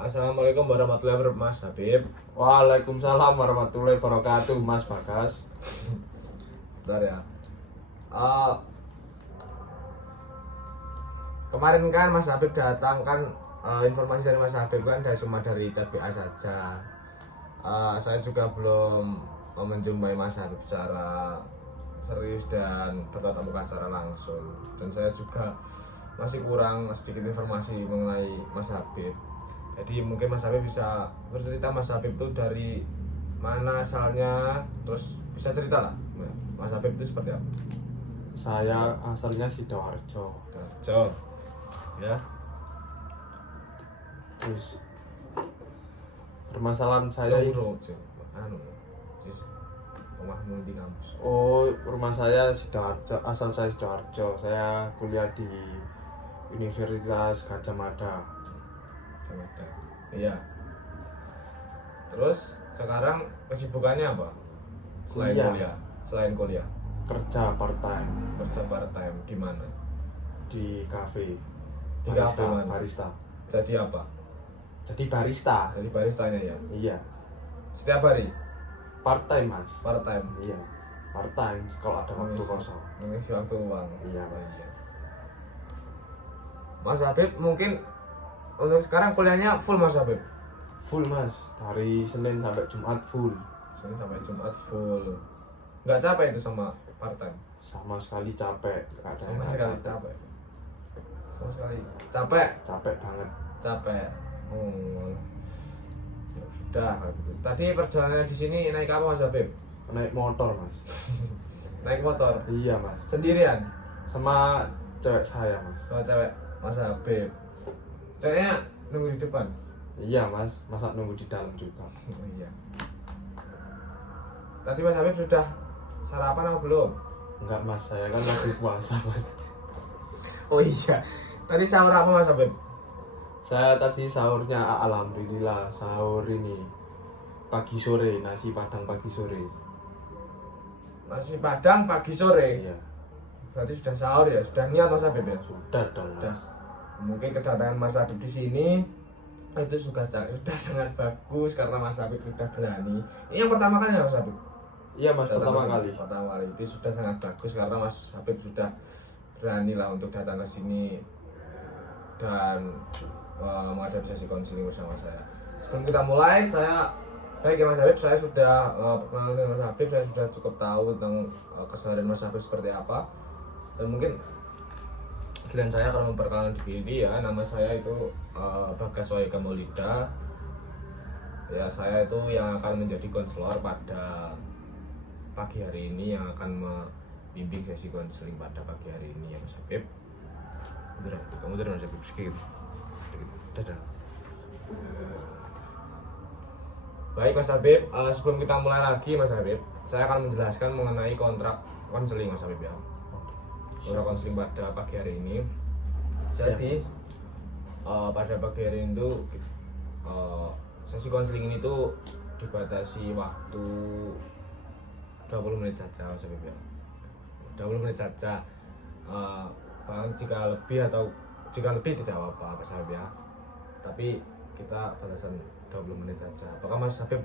Assalamualaikum warahmatullahi wabarakatuh, Mas Habib. Waalaikumsalam warahmatullahi wabarakatuh, Mas Bagas. Bentar ya. Eh, Kemarin kan Mas Habib datang kan, informasi dari Mas Habib kan cuma dari chat WA saja. Saya juga belum menjumpai Mas Habib secara serius dan bertatap muka secara langsung. Dan saya juga masih kurang sedikit informasi mengenai Mas Habib. Jadi mungkin Mas Habib bisa bercerita Mas Habib itu dari mana asalnya, terus bisa cerita lah Mas Habib itu seperti apa? Saya asalnya Sidoarjo. Jauh ya. Terus permasalahan saya ini, rumahmu di kampus. rumah saya Sidoarjo, asal saya Sidoarjo. Saya kuliah di Universitas Gadjah Mada. Iya. Terus sekarang kesibukannya apa? Selain Kuliah. kuliah. Selain kuliah. Kerja part time Kerja part time di mana? di kafe. Di Barista, kafe mana? barista. Jadi apa? Jadi barista. Jadi baristanya ya. Iya. Setiap hari Part time, Mas. part time. Iya. Part time kalau ada waktu kosong. Mengisi waktu luang. Iya, Mas. Mas Habib mungkin untuk sekarang kuliahnya full Mas Habib. Full, Mas. Dari Senin sampai Jumat full. Senin sampai Jumat full. Nggak capek itu sama part time? Sama sekali capek. Nggak ada Sama yang sekali capek. capek. Sama sekali capek. Capek banget. Capek. Ya sudah kalau gitu. Tadi perjalanan di sini naik apa Mas Habib? Naik motor, Mas. Naik motor. Iya, Mas. Sendirian Sama cewek saya, Mas. sama cewek Mas Habib. Ceweknya nunggu di depan. Iya, Mas. Masa nunggu di dalam juga. Oh iya. Tadi Mas Habib sudah sarapan atau belum? Enggak, Mas. Saya kan lagi puasa, Mas. Oh iya. Tadi sahur apa Mas Habib? Saya tadi sahurnya alhamdulillah sahur ini pagi sore, nasi padang pagi sore. Nasi Padang pagi sore. Iya. Berarti sudah sahur ya, sudah niat Mas Habib ya? Sudah dong, Sudah. Mas. Mungkin kedatangan Mas Habib di sini itu sudah sangat bagus karena Mas Habib sudah berani. Ini yang pertama kali ya Mas Habib? Iya, Mas, Datang pertama ke sini. kali. Pertama kali itu sudah sangat bagus karena Mas Habib sudah berani lah untuk datang ke sini dan menghadapi sesi konseling bersama saya. Sebelum kita mulai, baik ya Mas Habib, saya sudah perkenalan dengan Mas Habib, saya sudah cukup tahu tentang keseharian Mas Habib seperti apa. Dan mungkin giliran saya akan memperkenalkan diri ya. Nama saya itu Bagas Wahyuga Maulida. Ya, saya itu yang akan menjadi konselor pada pagi hari ini, yang akan membimbing sesi konseling pada pagi hari ini ya Mas Habib. Kamu dari Mas Habib sedikit. Dadah. Baik Mas Habib, sebelum kita mulai lagi Mas Habib, saya akan menjelaskan mengenai kontrak konseling Mas Habib ya. Kontrak konseling pada pagi hari ini. Jadi pada pagi hari ini tuh sesi konseling ini tuh dibatasi waktu 20 menit saja Mas Habib ya. 20 menit saja. Bahkan jika lebih tidak apa-apa Mas Habib ya. Tapi kita batasan 20 menit saja. Apakah Mas Habib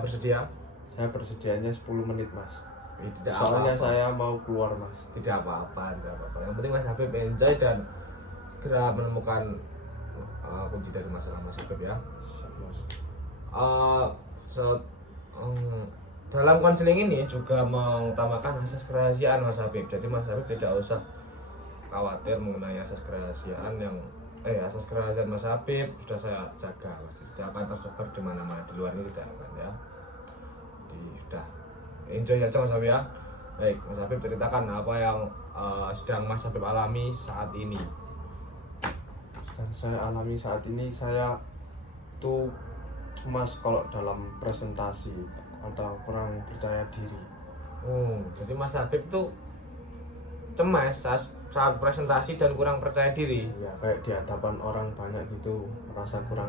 bersedia? Saya persediaannya 10 menit, Mas. Tidak Soalnya apa-apa. saya mau keluar, Mas. Tidak apa-apa, tidak apa-apa. Yang penting Mas Habib enjoy dan segera menemukan kunci dari masalah Mas Habib ya. Siap, Mas. Dalam konseling ini juga mengutamakan asas kerahasiaan Mas Habib. Jadi Mas Habib tidak usah khawatir mengenai asas kerahasiaan asas kerahasiaan Mas Habib sudah saya jaga. Tidak akan tersebar di mana-mana, di luar ini tidak akan ya. Sudah enjoy aja Mas Habib ya. Baik, Mas Habib ceritakan apa yang sedang Mas Habib alami saat ini. Dan saya alami saat ini, saya tuh cemas kalau dalam presentasi atau kurang percaya diri. Jadi Mas Habib tuh cemas saat presentasi dan kurang percaya diri. Ya, kayak di hadapan orang banyak gitu, merasa kurang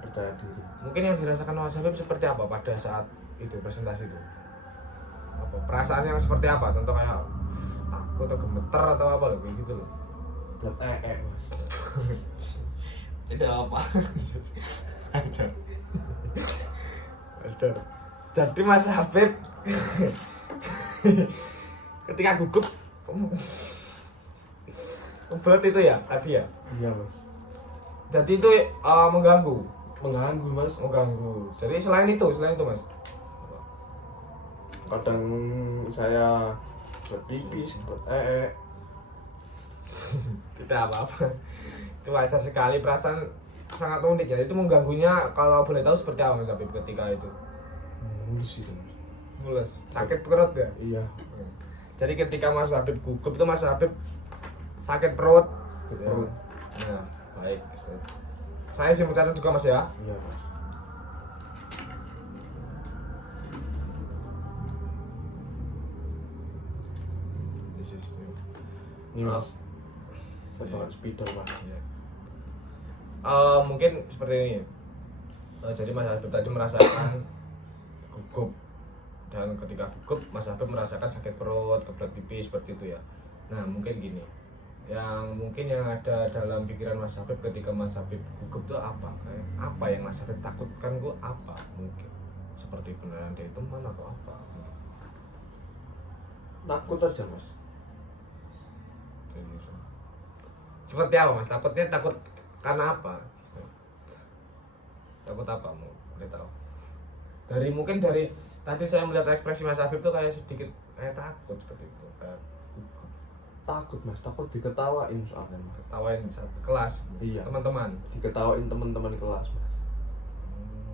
percaya diri. Mungkin yang dirasakan Mas Habib seperti apa pada saat itu presentasi itu? Apa perasaan yang seperti apa? Contoh kayak takut atau gemeter atau apa loh kayak gitu loh. Mas. Tidak apa. Ajar. Ajar. Jadi Mas Habib ketika gugup berat itu ya tadi ya. Iya mas. Jadi itu mengganggu. Mengganggu mas. Mengganggu. Jadi selain itu mas. Kadang saya buat pipis, buat Tidak apa-apa. Itu wajar sekali, perasaan sangat unik ya. Itu mengganggunya kalau boleh tahu seperti apa Mas Habib ketika itu? mulus itu mas. Mulus, sakit perut ya? Iya. Jadi ketika Mas Habib gugup itu Mas Habib sakit perut. Sakit Ya. perut. Nah, baik. Saya sih mencatat juga Mas ya. Iya mas. Ini mas. Saya bawa spidol mas. Ya. Mungkin seperti ini. Jadi Mas Habib tadi merasakan gugup, dan ketika gugup Mas Habib merasakan sakit perut, kebelet pipi seperti itu ya. Nah mungkin gini, yang ada dalam pikiran Mas Habib ketika Mas Habib gugup itu apa? Apa yang Mas Habib takutkan itu apa? Mungkin seperti beneran dari teman atau apa? Takut aja mas. Jadi, seperti apa Mas? Takutnya takut karena apa? Takut apa mau boleh tahu? Mungkin dari tadi saya melihat ekspresi Mas Habib tuh kayak sedikit kayak takut seperti itu. Kayak Takut mas. Takut diketawain soalnya mas. ketawain di satu kelas. Iya. Teman-teman. Diketawain teman-teman kelas mas.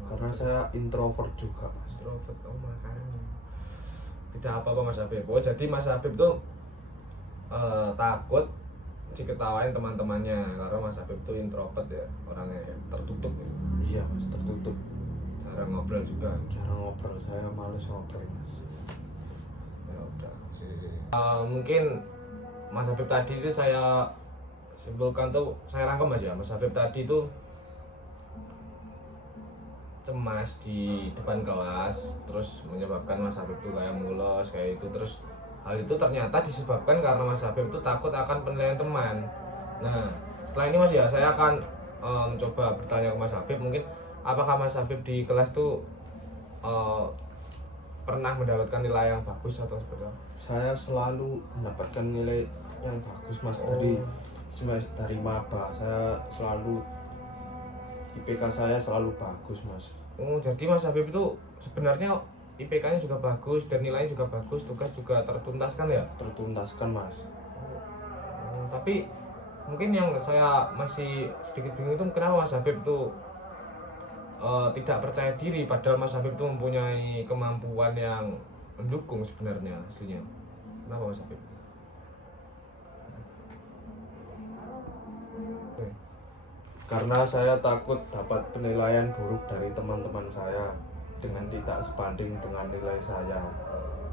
Karena saya introvert juga mas. Introvert, oh makanya. Tidak apa-apa Mas Habib. Oh jadi Mas Habib tuh takut diketawain teman-temannya karena Mas Habib tuh introvert ya, orangnya ya, tertutup ya. Iya mas, tertutup. Jarang ngobrol juga. Jarang ngobrol, saya males ngobrol mas. Ya udah, sini. Mungkin Mas Habib tadi itu saya simpulkan tuh, saya rangkum aja. Mas Habib tadi itu cemas di depan kelas, terus menyebabkan Mas Habib tuh kayak mules kayak itu. Terus hal itu ternyata disebabkan karena Mas Habib tuh takut akan penilaian teman. Nah setelah ini Mas ya, saya akan mencoba bertanya ke Mas Habib, mungkin apakah Mas Habib di kelas tuh pernah mendapatkan nilai yang bagus atau seperti apa? Saya selalu mendapatkan nilai yang bagus mas. Dari maba saya selalu IPK saya selalu bagus mas. Oh, jadi Mas Habib itu sebenarnya IPK-nya juga bagus dan nilainya juga bagus, tugas juga tertuntaskan ya? Tertuntaskan mas. Tapi mungkin yang saya masih sedikit bingung itu kenapa Mas Habib itu tidak percaya diri, padahal Mas Habib itu mempunyai kemampuan yang mendukung sebenarnya aslinya. Kenapa Mas Habib? Karena saya takut dapat penilaian buruk dari teman-teman saya dengan tidak sebanding dengan nilai saya.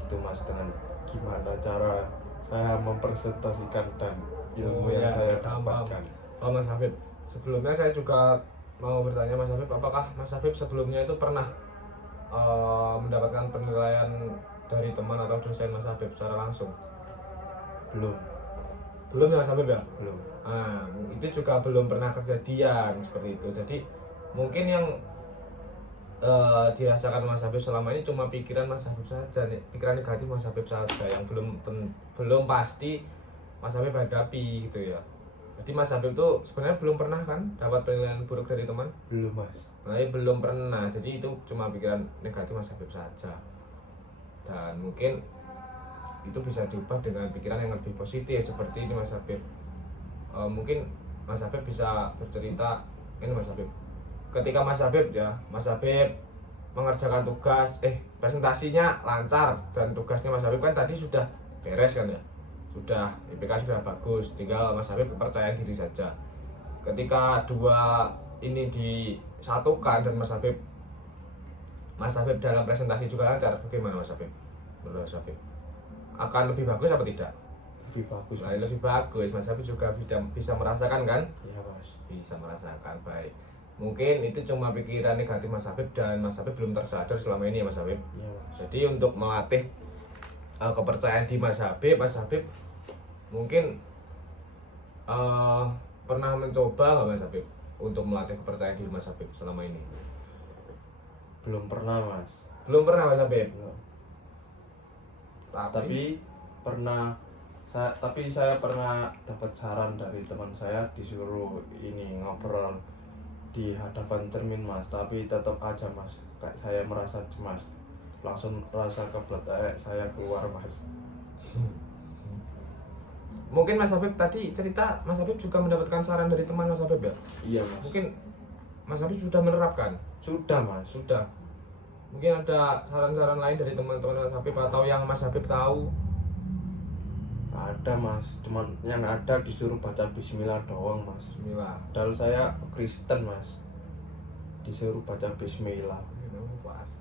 Gitu mas, dengan gimana cara saya mempresentasikan dan ilmu yang saya dapatkan. Oh Mas Habib, sebelumnya saya juga mau bertanya Mas Habib, apakah Mas Habib sebelumnya itu pernah mendapatkan penilaian dari teman atau dosen Mas Habib secara langsung? Belum ya Mas Habib ya? Belum. Nah, itu juga belum pernah kejadian seperti itu. Jadi mungkin yang dirasakan Mas Habib selama ini cuma pikiran Mas Habib saja, pikiran negatif Mas Habib saja yang belum pasti Mas Habib hadapi gitu ya. Jadi Mas Habib tuh sebenarnya belum pernah kan dapat penilaian buruk dari teman? Belum mas. Nah, ini belum pernah. Jadi itu cuma pikiran negatif Mas Habib saja. Dan mungkin itu bisa diubah dengan pikiran yang lebih positif seperti ini Mas Habib. Mungkin Mas Habib bisa bercerita ini Mas Habib. Ketika Mas Habib mengerjakan tugas, presentasinya lancar dan tugasnya Mas Habib kan tadi sudah beres kan ya, sudah IPK sudah bagus, tinggal Mas Habib percaya diri saja. Ketika dua ini disatukan dan Mas Habib dalam presentasi juga lancar, bagaimana Mas Habib? Menurut Mas Habib akan lebih bagus apa tidak? Lebih bagus. Nah, lebih bagus. Mas Habib juga bisa merasakan kan? Iya mas. Bisa merasakan, baik. Mungkin itu cuma pikiran negatif Mas Habib dan Mas Habib belum tersadar selama ini ya Mas Habib. Iya mas. Jadi untuk melatih kepercayaan di Mas Habib mungkin pernah mencoba nggak Mas Habib untuk melatih kepercayaan diri Mas Habib selama ini? Belum pernah mas. Belum pernah Mas Habib. Belum. Tapi Tapi saya pernah dapat saran dari teman saya, disuruh ini ngobrol di hadapan cermin mas, tapi tetap aja mas, kayak saya merasa cemas, langsung rasa kebelet saya keluar mas. mungkin Mas Habib tadi cerita, Mas Habib juga mendapatkan saran dari teman Mas Habib ya? Iya mas. Mungkin Mas Habib sudah menerapkan? Sudah mas. Sudah. Mungkin ada saran-saran lain dari teman-teman Mas Habib atau yang Mas Habib tahu? Ada mas, cuman yang ada disuruh baca Bismillah doang mas. Bismillah. Padahal saya Kristen mas, disuruh baca Bismillah. Puasa.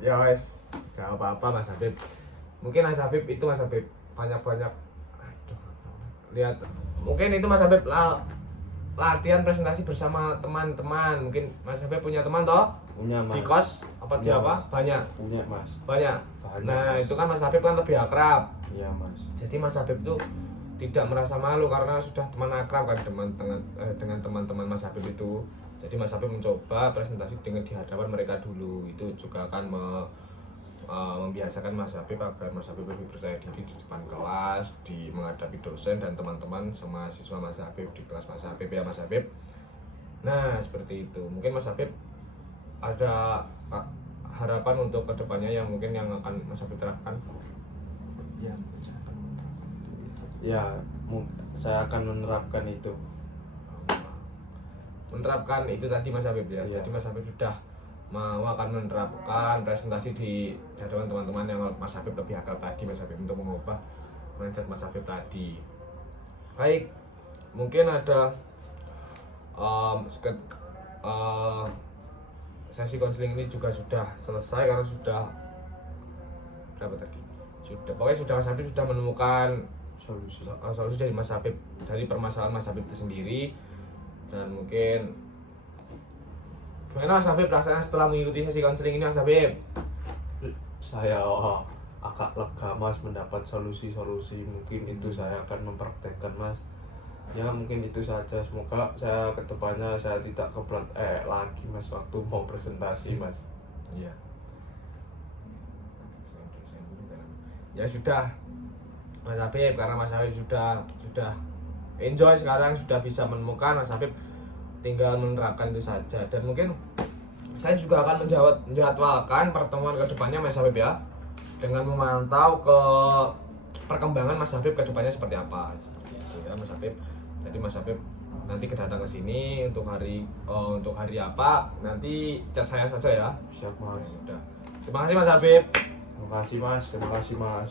Ya wes, gak apa-apa Mas Habib. Mungkin Mas Habib itu Mas Habib banyak-banyak. Aduh, lihat. Mungkin itu Mas Habib latihan presentasi bersama teman-teman. Mungkin Mas Habib punya teman toh? Punya mas. Di kos apa di Punya, apa? Mas. Banyak. Punya mas. Banyak. Banyak, Nah, Mas. itu kan Mas Habib kan lebih akrab. Iya mas. Jadi Mas Habib tuh tidak merasa malu karena sudah teman akrab kan dengan teman-teman Mas Habib itu. Jadi Mas Habib mencoba presentasi dengan di hadapan mereka dulu. Itu juga akan membiasakan Mas Habib agar Mas Habib lebih percaya diri di depan kelas, di menghadapi dosen dan teman-teman sama siswa Mas Habib di kelas Mas Habib ya Mas Habib. Nah, seperti itu. Mungkin Mas Habib ada harapan untuk kedepannya yang mungkin yang akan Mas Habib terapkan? Ya, saya akan menerapkan itu. Menerapkan itu tadi Mas Habib ya. Iya. Jadi Mas Habib sudah mau akan menerapkan presentasi di hadapan teman-teman yang Mas Habib lebih akal tadi Mas Habib untuk mengubah mindset Mas Habib tadi. Baik, mungkin ada sesi konseling ini juga sudah selesai karena sudah berapa tadi? Pokoknya sudah Mas Habib sudah menemukan solusi dari Mas Habib, dari permasalahan Mas Habib itu sendiri. Dan mungkin gimana Mas Habib rasanya setelah mengikuti sesi konseling ini Mas Habib? Saya agak lega mas mendapat solusi-solusi, mungkin itu saya akan mempraktekkan mas. Ya mungkin itu saja, semoga saya kedepannya saya tidak kebelet lagi mas waktu mau presentasi mas. Iya. Ya sudah Mas Habib, karena Mas Habib sudah enjoy sekarang, sudah bisa menemukan, Mas Habib tinggal menerapkan itu saja. Dan mungkin saya juga akan menjadwalkan pertemuan kedepannya Mas Habib ya, dengan memantau ke perkembangan Mas Habib kedepannya seperti apa. Gitu ya Mas Habib. Jadi Mas Habib nanti kedatang ke sini untuk hari apa nanti chat saya saja ya. Siap mas. Udah. Terima kasih Mas Habib. Terima kasih mas.